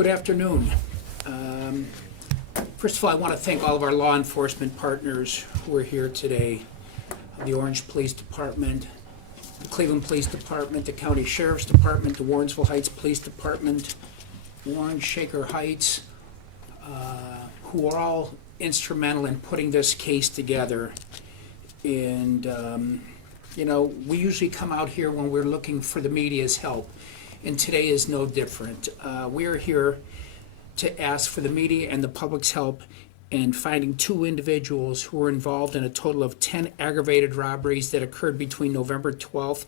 Good afternoon. First of all, I want to thank all of our law enforcement partners who are here today. The Orange Police Department, the Cleveland Police Department, the County Sheriff's Department, the Warrensville Heights Police Department, Warren Shaker Heights, who are all instrumental in putting this case together. And, we usually come out here when we're looking for the media's help, and today is no different. We are here to ask for the media and the public's help in finding two individuals who were involved in a total of 10 aggravated robberies that occurred between November 12th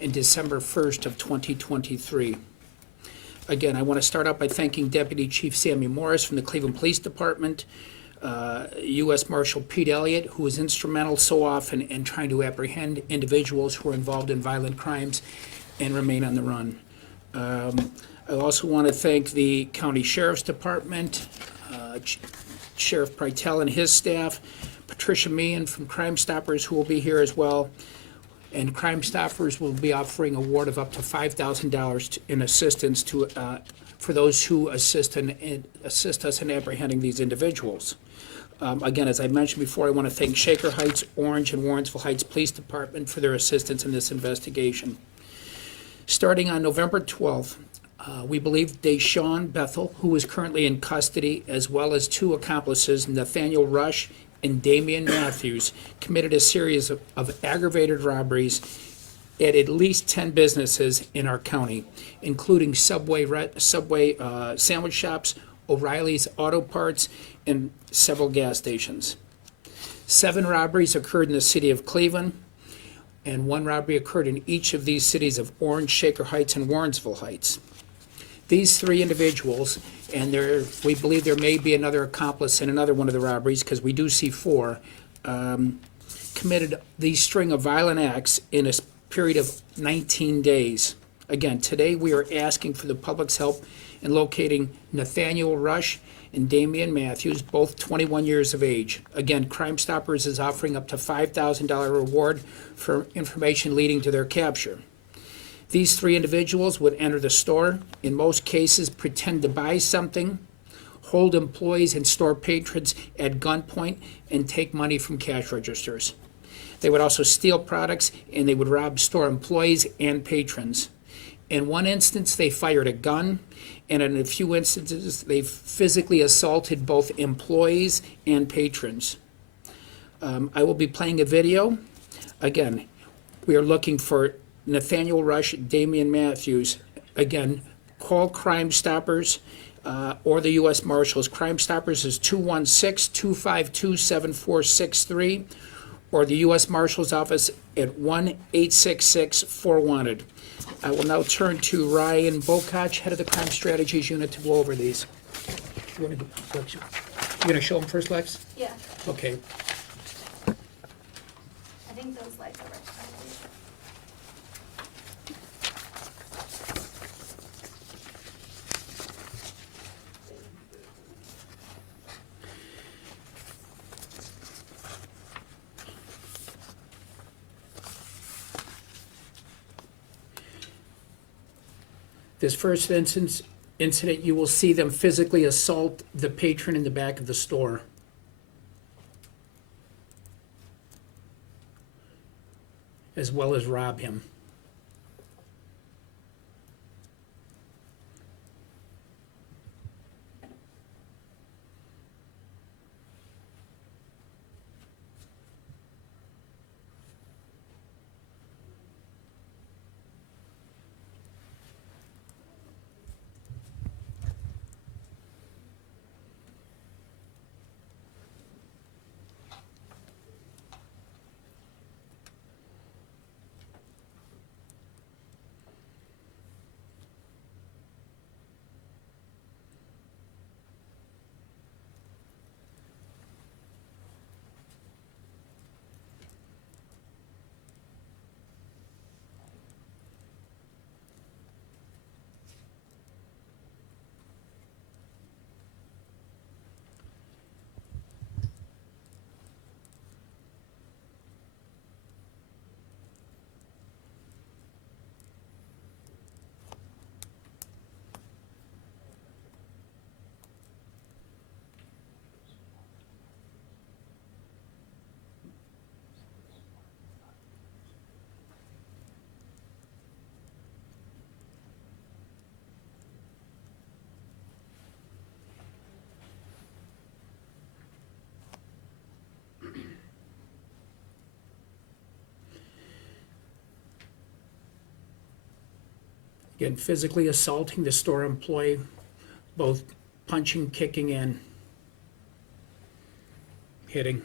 and December 1st of 2023. Again, I want to start out by thanking Deputy Chief Sammy Morris from the Cleveland Police Department, U.S. Marshal Pete Elliott, who was instrumental so often in trying to apprehend individuals who are involved in violent crimes and remain on the run. I also want to thank the County Sheriff's Department, Sheriff Prytel and his staff, Patricia Meehan from Crime Stoppers, who will be here as well. And Crime Stoppers will be offering a award of up to $5,000 in assistance for those who assist us in apprehending these individuals. Again, as I mentioned before, I want to thank Shaker Heights, Orange, and Warrensville Heights Police Department for their assistance in this investigation. Starting on November 12th, we believe Deshaun Bethel, who is currently in custody, as well as two accomplices, Nathaniel Rush and Damian Matthews, committed a series of aggravated robberies at least 10 businesses in our county, including Subway sandwich shops, O'Reilly's Auto Parts, and several gas stations. 7 robberies occurred in the city of Cleveland, and 1 robbery occurred in each of these cities of Orange, Shaker Heights, and Warrensville Heights. These 3 individuals, and we believe there may be another accomplice in another one of the robberies, because we do see 4, committed these string of violent acts in a period of 19 days. Again, today we are asking for the public's help in locating Nathaniel Rush and Damian Matthews, both 21 years of age. Again, Crime Stoppers is offering up to $5,000 reward for information leading to their capture. These 3 individuals would enter the store, in most cases pretend to buy something, hold employees and store patrons at gunpoint, and take money from cash registers. They would also steal products, and they would rob store employees and patrons. In one instance, they fired a gun, and in a few instances, they physically assaulted both employees and patrons. I will be playing a video. Again, we are looking for Nathaniel Rush, Damian Matthews. Again, call Crime Stoppers or the U.S. Marshals. Crime Stoppers is 216-252-7463, or the U.S. Marshals Office at 1-866-4wanted. I will now turn to Ryan Bokach, head of the Crime Strategies Unit, to go over these. You're going to show them first, Lex? Yeah, Okay. I think those lights are right. This first incident, you will see them physically assault the patron in the back of the store. As well as rob him. Again, physically assaulting the store employee, both punching, kicking, and hitting.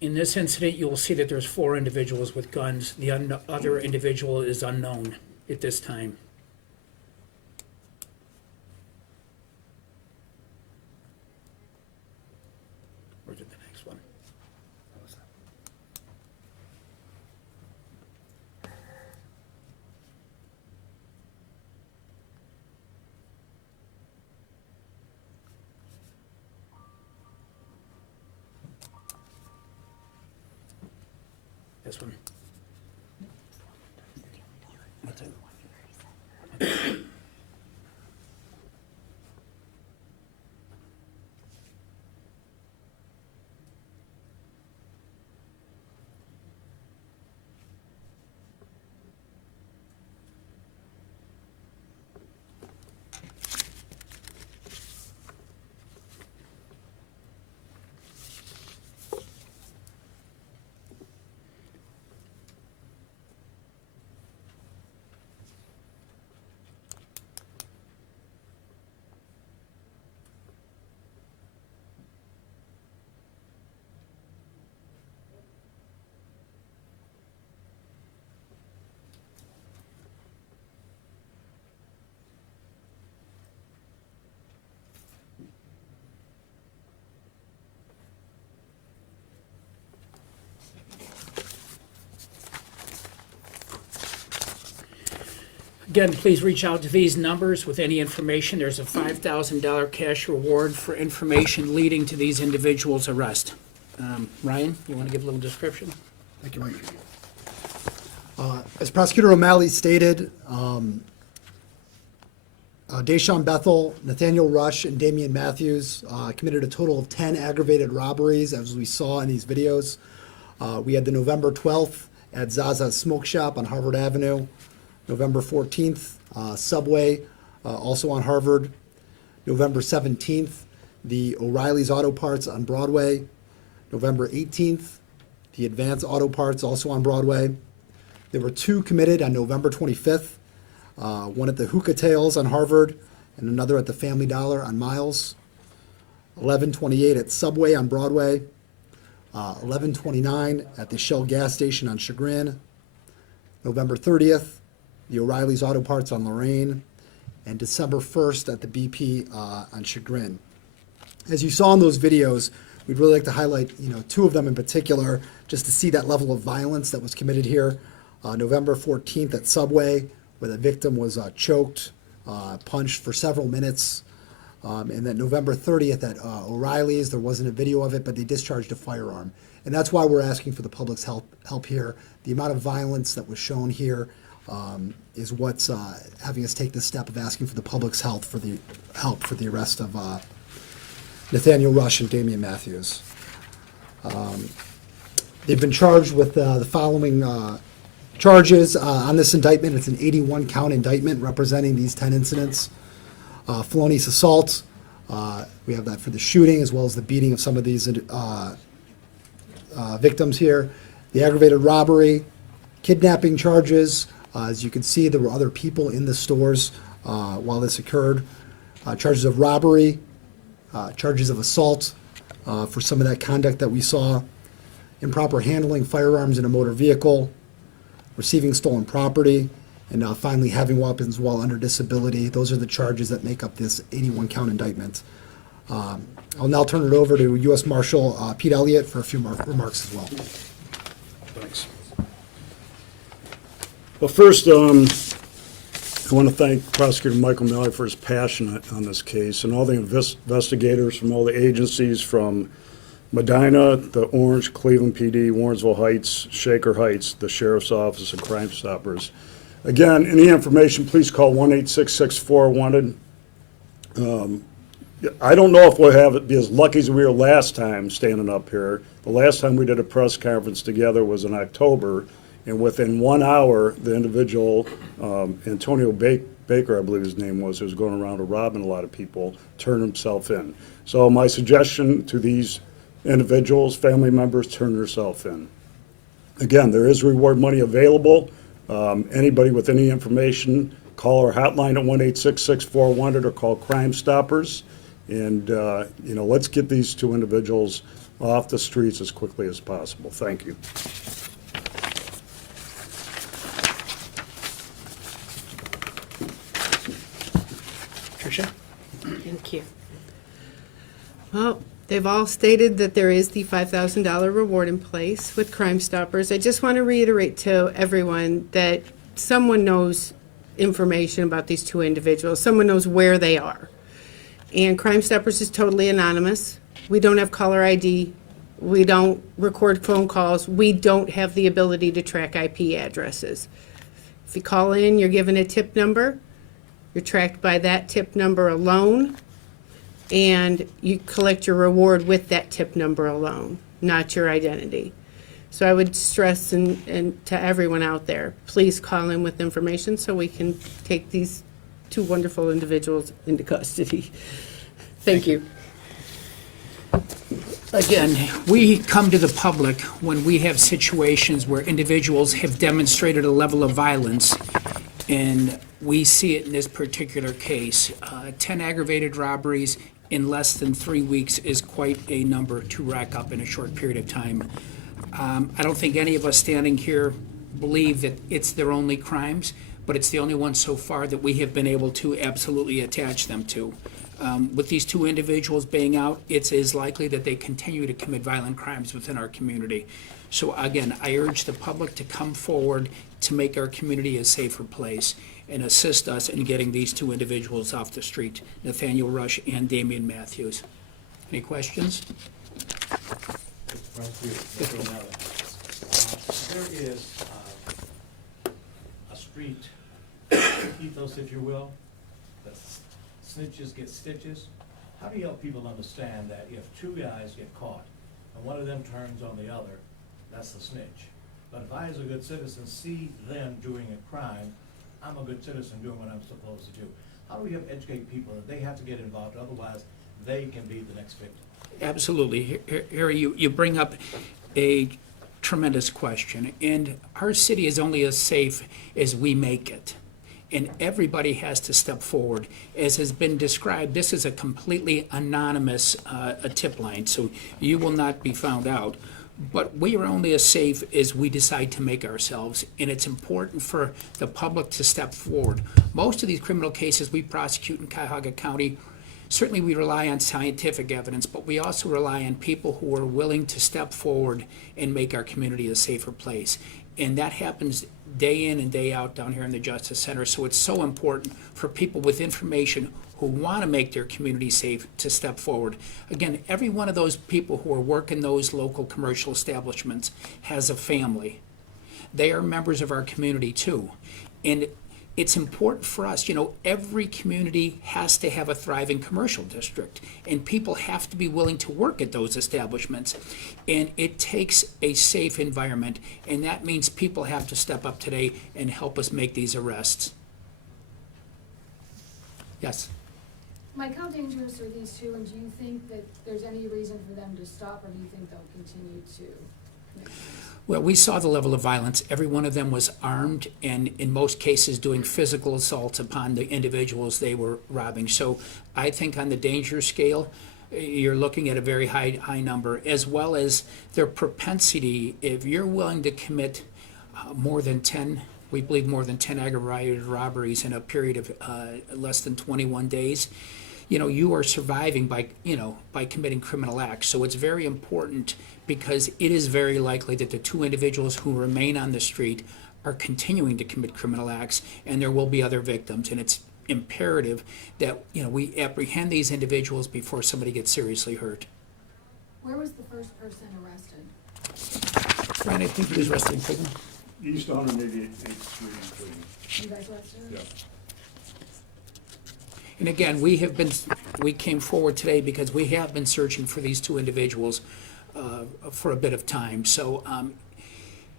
In this incident, you will see that there's 4 individuals with guns. The other individual is unknown at this time. Where's the next one? This one. What's it? Again, please reach out to these numbers with any information. There's a $5,000 cash reward for information leading to these individuals' arrest. Ryan, you want to give a little description? Thank you, Mike. As Prosecutor O'Malley stated, Deshaun Bethel, Nathaniel Rush, and Damian Matthews committed a total of 10 aggravated robberies, as we saw in these videos. We had the November 12th at Zaza's Smoke Shop on Harvard Avenue. November 14th, Subway, also on Harvard. November 17th, the O'Reilly's Auto Parts on Broadway. November 18th, the Advance Auto Parts, also on Broadway. There were 2 committed on November 25th, one at the Hookah Tails on Harvard and another at the Family Dollar on Miles. 11:28 at Subway on Broadway. 11:29 at the Shell gas station on Chagrin. November 30th, the O'Reilly's Auto Parts on Lorraine, and December 1st at the BP on Chagrin. As you saw in those videos, we'd really like to highlight, 2 of them in particular, just to see that level of violence that was committed here. November 14th at Subway, where the victim was choked, punched for several minutes. And then November 30th at O'Reilly's, there wasn't a video of it, but they discharged a firearm. And that's why we're asking for the public's help here. The amount of violence that was shown here is what's having us take the step of asking for the public's help for the arrest of Nathaniel Rush and Damian Matthews. They've been charged with the following charges on this indictment. It's an 81-count indictment representing these 10 incidents. Felonious assault, we have that for the shooting as well as the beating of some of these victims here. The aggravated robbery, kidnapping charges. As you can see, there were other people in the stores while this occurred. Charges of robbery, charges of assault for some of that conduct that we saw. Improper handling firearms in a motor vehicle, receiving stolen property, and finally having weapons while under disability. Those are the charges that make up this 81-count indictment. I'll now turn it over to U.S. Marshal Pete Elliott for a few remarks as well. Thanks. Well, first, I want to thank Prosecutor Michael Malley for his passion on this case, and all the investigators from all the agencies from Medina, the Orange, Cleveland PD, Warrensville Heights, Shaker Heights, the Sheriff's Office, and Crime Stoppers. Again, any information, please call 1-866-4-WANTED. I don't know if we'll be as lucky as we were last time standing up here. The last time we did a press conference together was in October, and within 1 hour, the individual, Antonio Baker, I believe his name was, who was going around robbing a lot of people, turned himself in. So my suggestion to these individuals, family members, turn yourself in. Again, there is reward money available. Anybody with any information, call our hotline at 1-866-4-WANTED or call Crime Stoppers. And, let's get these two individuals off the streets as quickly as possible. Thank you. Tricia? Thank you. Well, they've all stated that there is the $5,000 reward in place with Crime Stoppers. I just want to reiterate to everyone that someone knows information about these two individuals. Someone knows where they are. And Crime Stoppers is totally anonymous. We don't have caller ID. We don't record phone calls. We don't have the ability to track IP addresses. If you call in, you're given a tip number. You're tracked by that tip number alone, and you collect your reward with that tip number alone, not your identity. So I would stress and to everyone out there, please call in with information so we can take these two wonderful individuals into custody. Thank you. Again, we come to the public when we have situations where individuals have demonstrated a level of violence, and we see it in this particular case. 10 aggravated robberies in less than 3 weeks is quite a number to rack up in a short period of time. I don't think any of us standing here believe that it's their only crimes, but it's the only one so far that we have been able to absolutely attach them to. With these two individuals being out, it's as likely that they continue to commit violent crimes within our community. So again, I urge the public to come forward to make our community a safer place and assist us in getting these two individuals off the street, Nathaniel Rush and Damian Matthews. Any questions? There is a street ethos, if you will, that snitches get stitches. How do you help people understand that if two guys get caught and one of them turns on the other, that's the snitch? But if I, as a good citizen, see them doing a crime, I'm a good citizen doing what I'm supposed to do. How do we educate people that they have to get involved, otherwise they can be the next victim? Absolutely. Harry, you bring up a tremendous question. And our city is only as safe as we make it. And everybody has to step forward. As has been described, this is a completely anonymous a tip line, so you will not be found out. But we are only as safe as we decide to make ourselves, and it's important for the public to step forward. Most of these criminal cases we prosecute in Cuyahoga County, certainly we rely on scientific evidence, but we also rely on people who are willing to step forward and make our community a safer place. And that happens day in and day out down here in the Justice Center. So it's so important for people with information who want to make their community safe to step forward. Again, every one of those people who are working those local commercial establishments has a family. They are members of our community too. And it's important for us, every community has to have a thriving commercial district, and people have to be willing to work at those establishments. And it takes a safe environment, and that means people have to step up today and help us make these arrests. Yes? Mike, how dangerous are these two, and do you think that there's any reason for them to stop, or do you think they'll continue to Well, we saw the level of violence. Every one of them was armed and in most cases doing physical assaults upon the individuals they were robbing. So I think on the danger scale, you're looking at a very high number, as well as their propensity. If you're willing to commit more than 10, we believe more than 10 aggravated robberies in a period of less than 21 days, you are surviving by committing criminal acts. So it's very important because it is very likely that the two individuals who remain on the street are continuing to commit criminal acts, and there will be other victims. And it's imperative that we apprehend these individuals before somebody gets seriously hurt. Where was the first person arrested? Ryan, I think he was arrested in Cleveland. East 188th Street in Cleveland. You guys arrested him? Yeah. And again, we came forward today because we have been searching for these two individuals for a bit of time. So,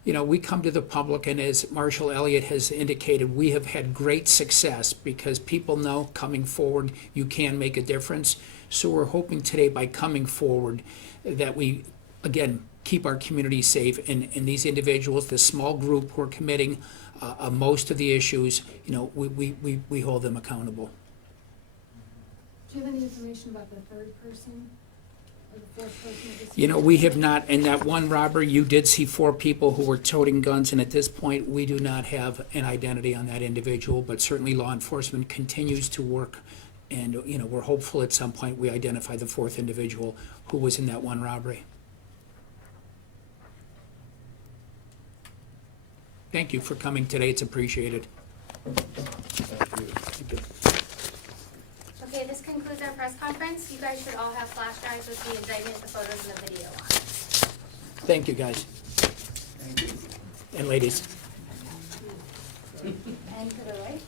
we come to the public, and as Marshall Elliott has indicated, we have had great success because people know coming forward you can make a difference. So we're hoping today by coming forward that we, again, keep our community safe, and these individuals, this small group who are committing most of the issues, we hold them accountable. Do you have any information about the third person or the fourth person? We have not, in that one robbery, you did see 4 people who were toting guns, and at this point, we do not have an identity on that individual, but certainly law enforcement continues to work, and, we're hopeful at some point we identify the 4th individual who was in that one robbery. Thank you for coming today, it's appreciated. Okay, this concludes our press conference. You guys should all have flash drives with the indictment, the photos, and the video on it. Thank you, guys. And ladies. And to the right?